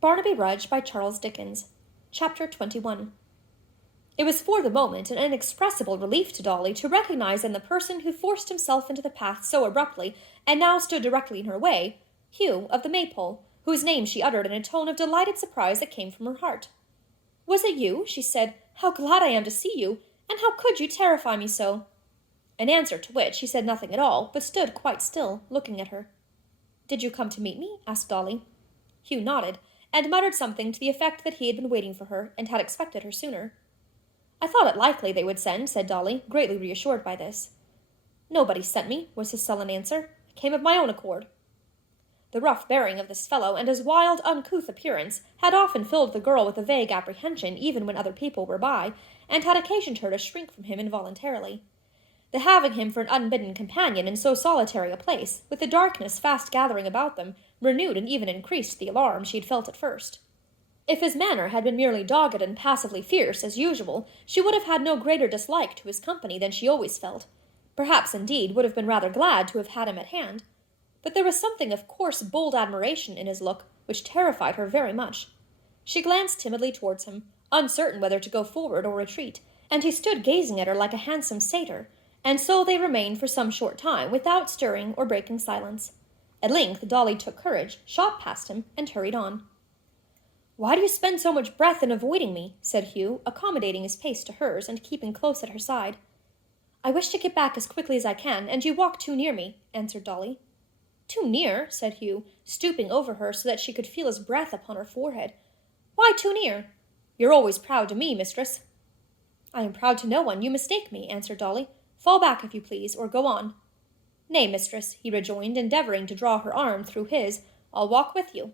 Barnaby Rudge by Charles Dickens. Chapter 21. It was for the moment an inexpressible relief to Dolly to recognize in the person who forced himself into the path so abruptly and now stood directly in her way, Hugh of the Maypole, whose name she uttered in a tone of delighted surprise that came from her heart. "Was it you?" she said. "How glad I am to see you, and how could you terrify me so?" In answer to which he said nothing at all, but stood quite still, looking at her. "Did you come to meet me?" asked Dolly. Hugh nodded, and muttered something to the effect that he had been waiting for her, and had expected her sooner. "I thought it likely they would send," said Dolly, greatly reassured by this. "Nobody sent me," was his sullen answer. "I came of my own accord." The rough bearing of this fellow, and his wild, uncouth appearance, had often filled the girl with a vague apprehension even when other people were by, and had occasioned her to shrink from him involuntarily. The having him for an unbidden companion in so solitary a place, with the darkness fast gathering about them, renewed and even increased the alarm she had felt at first. If his manner had been merely dogged and passively fierce, as usual, she would have had no greater dislike to his company than she always felt. Perhaps, indeed, would have been rather glad to have had him at hand. But there was something of coarse, bold admiration in his look, which terrified her very much. She glanced timidly towards him, uncertain whether to go forward or retreat, and he stood gazing at her like a handsome satyr, and so they remained for some short time, without stirring or breaking silence. At length Dolly took courage, shot past him, and hurried on. "Why do you spend so much breath in avoiding me?" said Hugh, accommodating his pace to hers, and keeping close at her side. "I wish to get back as quickly as I can, and you walk too near me," answered Dolly. "Too near?" said Hugh, stooping over her so that she could feel his breath upon her forehead. "Why too near? You're always proud to me, mistress." "I am proud to no one. You mistake me," answered Dolly. "Fall back, if you please, or go on." "Nay, mistress," he rejoined, endeavoring to draw her arm through his. "I'll walk with you."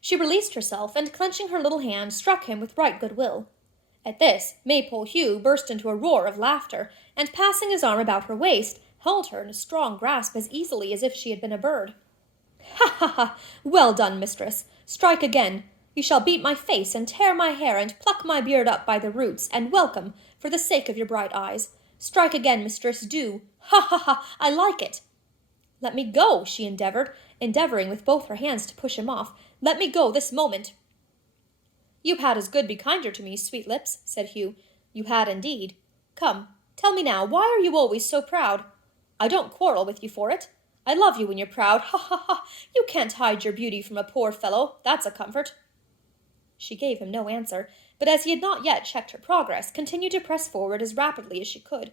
She released herself, and clenching her little hand, struck him with right good will. At this, Maypole Hugh burst into a roar of laughter, and passing his arm about her waist, held her in a strong grasp as easily as if she had been a bird. "Ha, ha, ha! Well done, mistress! Strike again! You shall beat my face, and tear my hair, and pluck my beard up by the roots, and welcome, for the sake of your bright eyes. Strike again, mistress, do! Ha, ha, ha! I like it!" "Let me go," she endeavoring with both her hands to push him off. "Let me go this moment." "You had as good be kinder to me, sweet lips," said Hugh. "You had indeed. Come, tell me now, why are you always so proud? I don't quarrel with you for it. I love you when you're proud. Ha, ha, ha! You can't hide your beauty from a poor fellow. That's a comfort." She gave him no answer, but as he had not yet checked her progress, continued to press forward as rapidly as she could.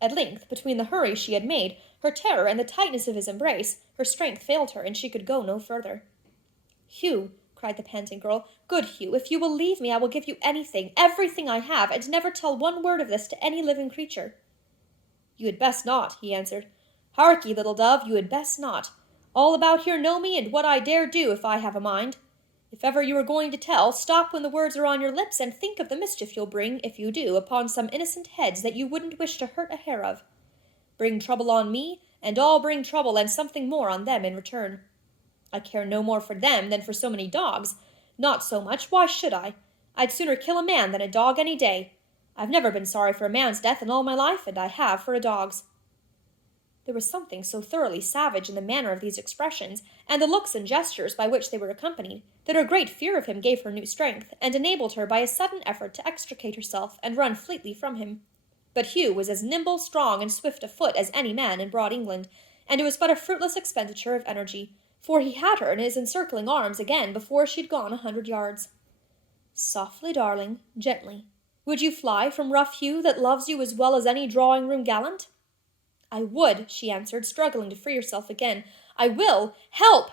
At length, between the hurry she had made, her terror, and the tightness of his embrace, her strength failed her, and she could go no further. "Hugh," cried the panting girl, "good Hugh, if you will leave me, I will give you anything, everything I have, and never tell one word of this to any living creature." "You had best not," he answered. "Harkye, little dove, you had best not. All about here know me, and what I dare do if I have a mind. If ever you are going to tell, stop when the words are on your lips, and think of the mischief you'll bring, if you do, upon some innocent heads that you wouldn't wish to hurt a hair of. Bring trouble on me, and I'll bring trouble and something more on them in return. I care no more for them than for so many dogs. Not so much, why should I? I'd sooner kill a man than a dog any day. I've never been sorry for a man's death in all my life, and I have for a dog's." There was something so thoroughly savage in the manner of these expressions, and the looks and gestures by which they were accompanied, that her great fear of him gave her new strength, and enabled her by a sudden effort to extricate herself and run fleetly from him. But Hugh was as nimble, strong, and swift of foot as any man in broad England, and it was but a fruitless expenditure of energy, for he had her in his encircling arms again before she had gone 100 yards. "Softly, darling, gently. Would you fly from rough Hugh that loves you as well as any drawing-room gallant?" "I would," she answered, struggling to free herself again. "I will! Help!"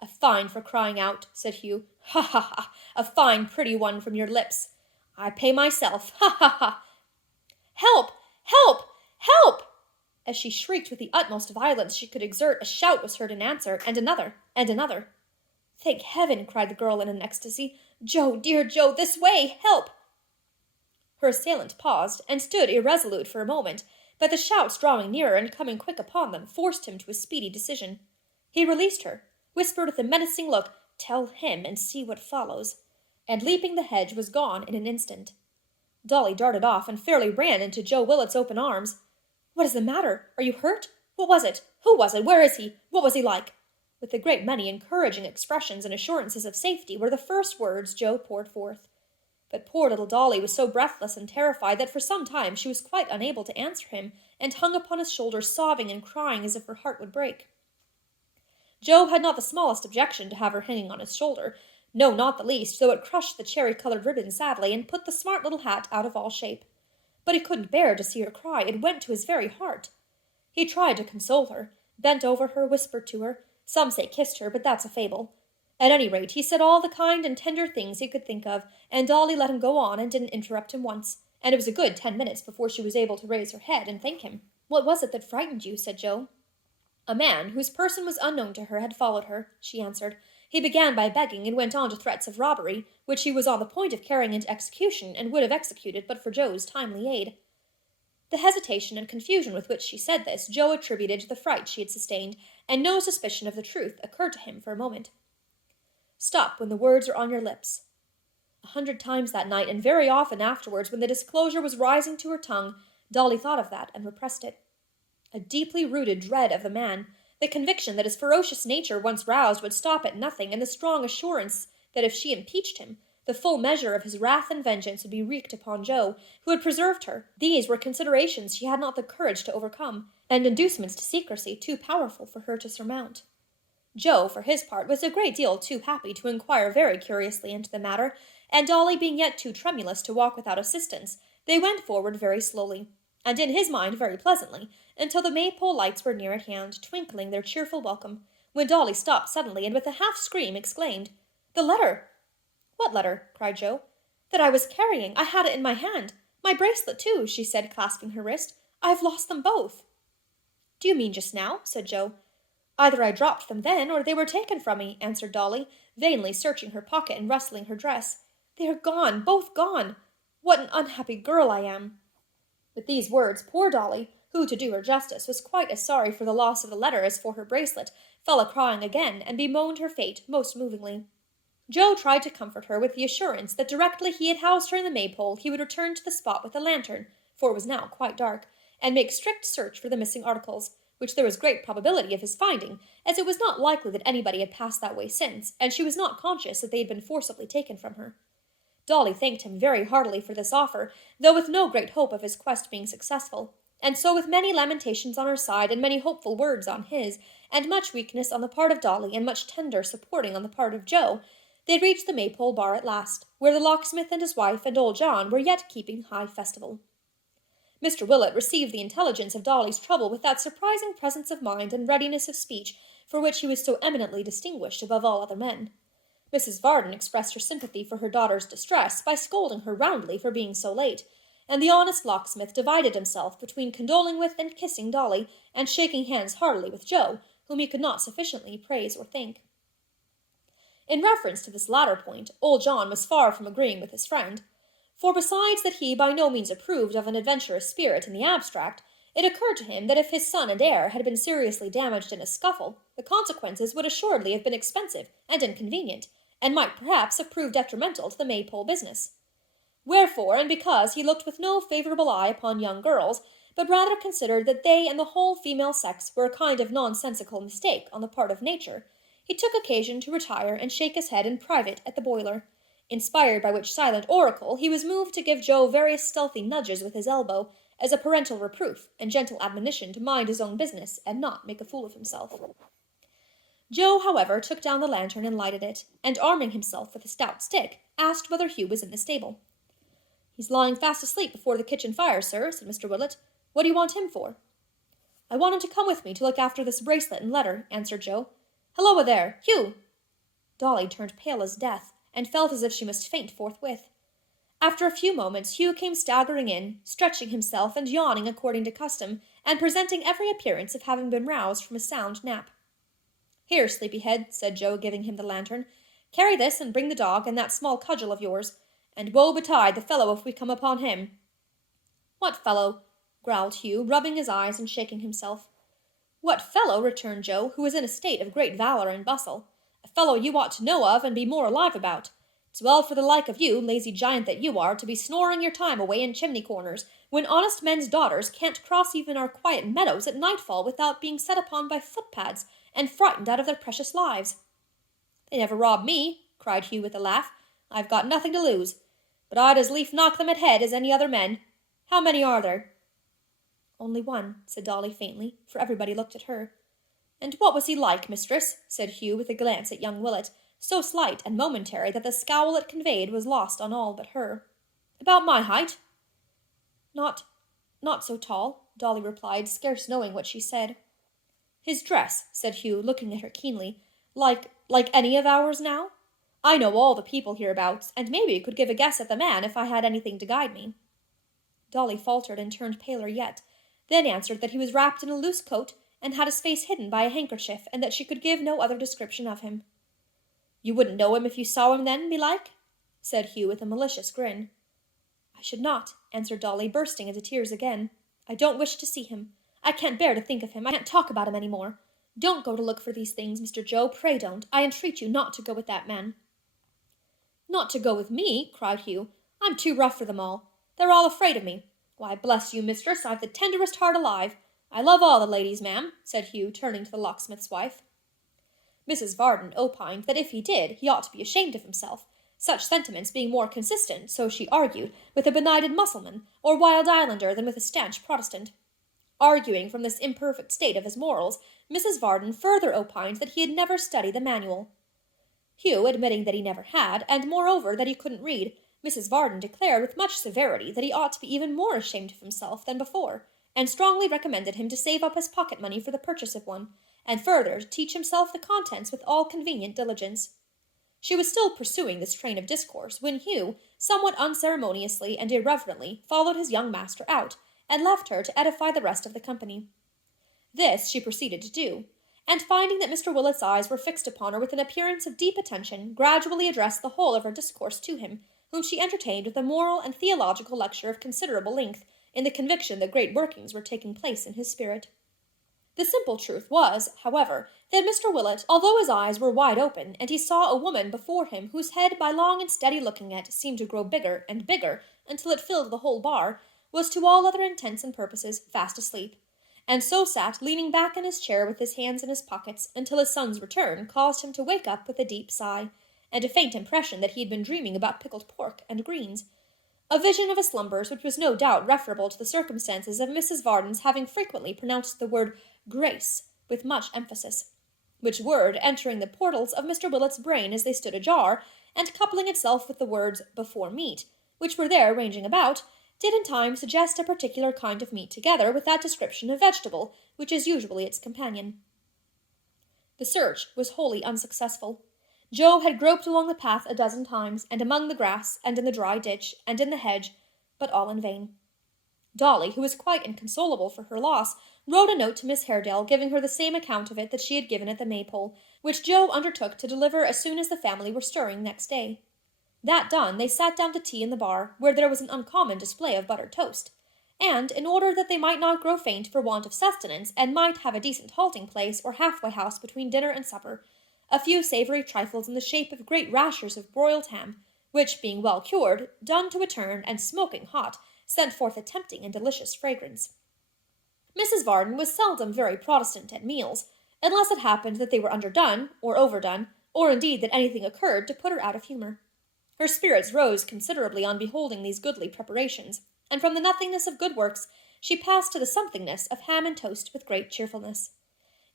"A fine for crying out," said Hugh. "Ha, ha, ha! A fine pretty one from your lips. I pay myself. Ha, ha, ha! Help! Help! Help!" As she shrieked with the utmost violence she could exert, a shout was heard in answer, and another, and another. "Thank heaven!" cried the girl in an ecstasy. "Joe, dear Joe, this way! Help!" Her assailant paused, and stood irresolute for a moment, but the shouts drawing nearer and coming quick upon them forced him to a speedy decision. He released her, whispered with a menacing look, "Tell him, and see what follows," and leaping the hedge was gone in an instant. Dolly darted off and fairly ran into Joe Willet's open arms. "What is the matter? Are you hurt? What was it? Who was it? Where is he? What was he like?" with a great many encouraging expressions and assurances of safety, were the first words Joe poured forth. But poor little Dolly was so breathless and terrified that for some time she was quite unable to answer him, and hung upon his shoulder sobbing and crying as if her heart would break. Joe had not the smallest objection to have her hanging on his shoulder, no, not the least, though it crushed the cherry-colored ribbon sadly and put the smart little hat out of all shape. But he couldn't bear to see her cry. It went to his very heart. He tried to console her, bent over her, whispered to her. Some say kissed her, but that's a fable. At any rate, he said all the kind and tender things he could think of, and Dolly let him go on and didn't interrupt him once, and it was a good 10 minutes before she was able to raise her head and thank him. "What was it that frightened you?" said Joe. "A man, whose person was unknown to her, had followed her," she answered. "He began by begging, and went on to threats of robbery, which he was on the point of carrying into execution, and would have executed but for Joe's timely aid." The hesitation and confusion with which she said this, Joe attributed to the fright she had sustained, and no suspicion of the truth occurred to him for a moment. "Stop when the words are on your lips." 100 times that night, and very often afterwards, when the disclosure was rising to her tongue, Dolly thought of that and repressed it. A deeply rooted dread of the man, the conviction that his ferocious nature, once roused, would stop at nothing, and the strong assurance that if she impeached him, the full measure of his wrath and vengeance would be wreaked upon Joe, who had preserved her. These were considerations she had not the courage to overcome, and inducements to secrecy too powerful for her to surmount. Joe, for his part, was a great deal too happy to inquire very curiously into the matter, and Dolly being yet too tremulous to walk without assistance, they went forward very slowly, and in his mind very pleasantly, until the maypole lights were near at hand, twinkling their cheerful welcome, when Dolly stopped suddenly, and with a half-scream exclaimed, "The letter!" "What letter?" cried Joe. "That I was carrying. I had it in my hand. My bracelet, too," she said, clasping her wrist. "I have lost them both." "Do you mean just now?" said Joe. "Either I dropped them then, or they were taken from me," answered Dolly, vainly searching her pocket and rustling her dress. "They are gone, both gone. What an unhappy girl I am." With these words, poor Dolly, who, to do her justice, was quite as sorry for the loss of the letter as for her bracelet, fell a-crying again, and bemoaned her fate most movingly. Joe tried to comfort her with the assurance that directly he had housed her in the maypole, he would return to the spot with a lantern, for it was now quite dark, and make strict search for the missing articles, which there was great probability of his finding, as it was not likely that anybody had passed that way since, and she was not conscious that they had been forcibly taken from her. Dolly thanked him very heartily for this offer, though with no great hope of his quest being successful, and so with many lamentations on her side, and many hopeful words on his, and much weakness on the part of Dolly, and much tender supporting on the part of Joe, they had reached the maypole bar at last, where the locksmith and his wife and old John were yet keeping high festival. Mr. Willett received the intelligence of Dolly's trouble with that surprising presence of mind and readiness of speech for which he was so eminently distinguished above all other men. Mrs. Varden expressed her sympathy for her daughter's distress by scolding her roundly for being so late, and the honest locksmith divided himself between condoling with and kissing Dolly, and shaking hands heartily with Joe, whom he could not sufficiently praise or thank. In reference to this latter point, old John was far from agreeing with his friend, for besides that he by no means approved of an adventurous spirit in the abstract, it occurred to him that if his son and heir had been seriously damaged in a scuffle, the consequences would assuredly have been expensive and inconvenient, and might perhaps have proved detrimental to the maypole business. Wherefore, and because he looked with no favourable eye upon young girls, but rather considered that they and the whole female sex were a kind of nonsensical mistake on the part of nature, he took occasion to retire and shake his head in private at the boiler, inspired by which silent oracle he was moved to give Joe various stealthy nudges with his elbow, as a parental reproof and gentle admonition to mind his own business and not make a fool of himself. Joe, however, took down the lantern and lighted it, and arming himself with a stout stick, asked whether Hugh was in the stable. "He's lying fast asleep before the kitchen fire, sir," said Mr. Willett. "What do you want him for?" "I want him to come with me to look after this bracelet and letter," answered Joe. "Halloa there, Hugh!" Dolly turned pale as death, and felt as if she must faint forthwith. After a few moments, Hugh came staggering in, stretching himself and yawning according to custom, and presenting every appearance of having been roused from a sound nap. "Here, sleepy-head," said Joe, giving him the lantern. "Carry this, and bring the dog, and that small cudgel of yours, and woe betide the fellow if we come upon him." "What fellow?" growled Hugh, rubbing his eyes and shaking himself. "What fellow?" returned Joe, who was in a state of great valour and bustle. "A fellow you ought to know of and be more alive about. It's well for the like of you, lazy giant that you are, to be snoring your time away in chimney corners, when honest men's daughters can't cross even our quiet meadows at nightfall without being set upon by footpads, and frightened out of their precious lives. They never rob me, cried Hugh with a laugh. I've got nothing to lose, but I'd as lief knock them at head as any other men. How many are there? Only one, said Dolly faintly, for everybody looked at her. And what was he like, mistress? Said Hugh with a glance at young Willett, so slight and momentary that the scowl it conveyed was lost on all but her. About my height? Not so tall, Dolly replied, scarce knowing what she said. His dress, said Hugh, looking at her keenly, like any of ours now? I know all the people hereabouts, and maybe could give a guess at the man if I had anything to guide me. Dolly faltered and turned paler yet, then answered that he was wrapped in a loose coat and had his face hidden by a handkerchief, and that she could give no other description of him. You wouldn't know him if you saw him then, belike? Said Hugh with a malicious grin. I should not, answered Dolly, bursting into tears again. I don't wish to see him. I can't bear to think of him. I can't talk about him any more. Don't go to look for these things, Mr. Joe, pray don't. I entreat you not to go with that man. Not to go with me, cried Hugh. I'm too rough for them all. They're all afraid of me. Why, bless you, mistress, I've the tenderest heart alive. I love all the ladies, ma'am, said Hugh, turning to the locksmith's wife. Mrs. Varden opined that if he did, he ought to be ashamed of himself, such sentiments being more consistent, so she argued, with a benighted Mussulman or Wild Islander than with a stanch Protestant. Arguing from this imperfect state of his morals, Mrs. Varden further opined that he had never studied the manual. Hugh, admitting that he never had, and moreover that he couldn't read, Mrs. Varden declared with much severity that he ought to be even more ashamed of himself than before, and strongly recommended him to save up his pocket money for the purchase of one, and further to teach himself the contents with all convenient diligence. She was still pursuing this train of discourse when Hugh, somewhat unceremoniously and irreverently, followed his young master out, and left her to edify the rest of the company. This she proceeded to do, and finding that Mr. Willett's eyes were fixed upon her with an appearance of deep attention, gradually addressed the whole of her discourse to him, whom she entertained with a moral and theological lecture of considerable length, in the conviction that great workings were taking place in his spirit. The simple truth was, however, that Mr. Willett, although his eyes were wide open, and he saw a woman before him whose head by long and steady looking at seemed to grow bigger and bigger until it filled the whole bar, was to all other intents and purposes fast asleep, and so sat leaning back in his chair with his hands in his pockets until his son's return caused him to wake up with a deep sigh, and a faint impression that he had been dreaming about pickled pork and greens, a vision of his slumbers which was no doubt referable to the circumstances of Mrs. Varden's having frequently pronounced the word grace with much emphasis, which word entering the portals of Mr. Willett's brain as they stood ajar, and coupling itself with the words before meat, which were there ranging about, did in time suggest a particular kind of meat together with that description of vegetable which is usually its companion. The search was wholly unsuccessful. Joe had groped along the path a dozen times, and among the grass, and in the dry ditch, and in the hedge, but all in vain. Dolly, who was quite inconsolable for her loss, wrote a note to Miss Haredale giving her the same account of it that she had given at the Maypole, which Joe undertook to deliver as soon as the family were stirring next day. That done, they sat down to tea in the bar, where there was an uncommon display of buttered toast, and, in order that they might not grow faint for want of sustenance, and might have a decent halting-place or halfway house between dinner and supper, a few savoury trifles in the shape of great rashers of broiled ham, which, being well cured, done to a turn, and smoking hot, sent forth a tempting and delicious fragrance. Mrs. Varden was seldom very Protestant at meals, unless it happened that they were underdone, or overdone, or indeed that anything occurred to put her out of humour. Her spirits rose considerably on beholding these goodly preparations, and from the nothingness of good works she passed to the somethingness of ham and toast with great cheerfulness.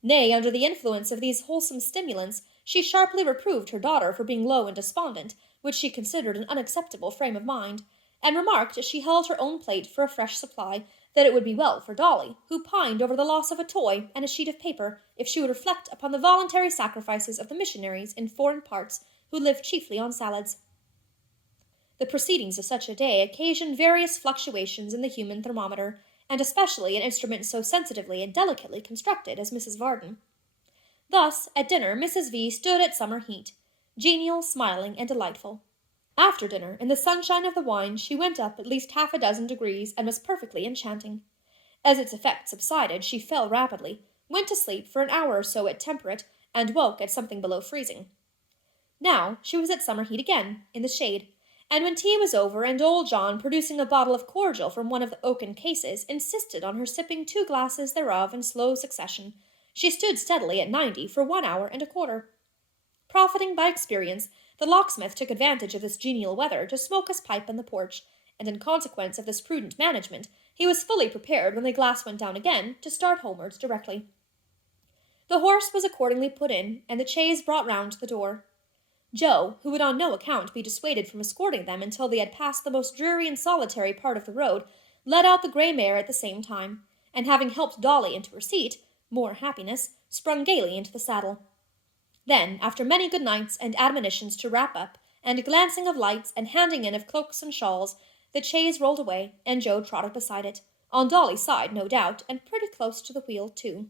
Nay, under the influence of these wholesome stimulants, she sharply reproved her daughter for being low and despondent, which she considered an unacceptable frame of mind, and remarked, as she held her own plate for a fresh supply, that it would be well for Dolly, who pined over the loss of a toy and a sheet of paper, if she would reflect upon the voluntary sacrifices of the missionaries in foreign parts, who lived chiefly on salads. The proceedings of such a day occasioned various fluctuations in the human thermometer, and especially an instrument so sensitively and delicately constructed as Mrs. Varden. Thus, at dinner, Mrs. V. stood at summer heat, genial, smiling, and delightful. After dinner, in the sunshine of the wine, she went up at least 6 degrees, and was perfectly enchanting. As its effect subsided, she fell rapidly, went to sleep for an hour or so at temperate, and woke at something below freezing. Now she was at summer heat again, in the shade, and when tea was over, and old John, producing a bottle of cordial from one of the oaken cases, insisted on her sipping 2 glasses thereof in slow succession, She stood steadily at 90 for 1 hour and a quarter. Profiting by experience, the locksmith took advantage of this genial weather to smoke his pipe in the porch, and in consequence of this prudent management, he was fully prepared when the glass went down again to start homewards directly. The horse was accordingly put in, and the chaise brought round to the door. Joe, who would on no account be dissuaded from escorting them until they had passed the most dreary and solitary part of the road, led out the grey mare at the same time, and having helped Dolly into her seat, more happiness, sprung gaily into the saddle. Then, after many good nights and admonitions to wrap up, and glancing of lights and handing in of cloaks and shawls, the chaise rolled away, and Joe trotted beside it, on Dolly's side, no doubt, and pretty close to the wheel, too.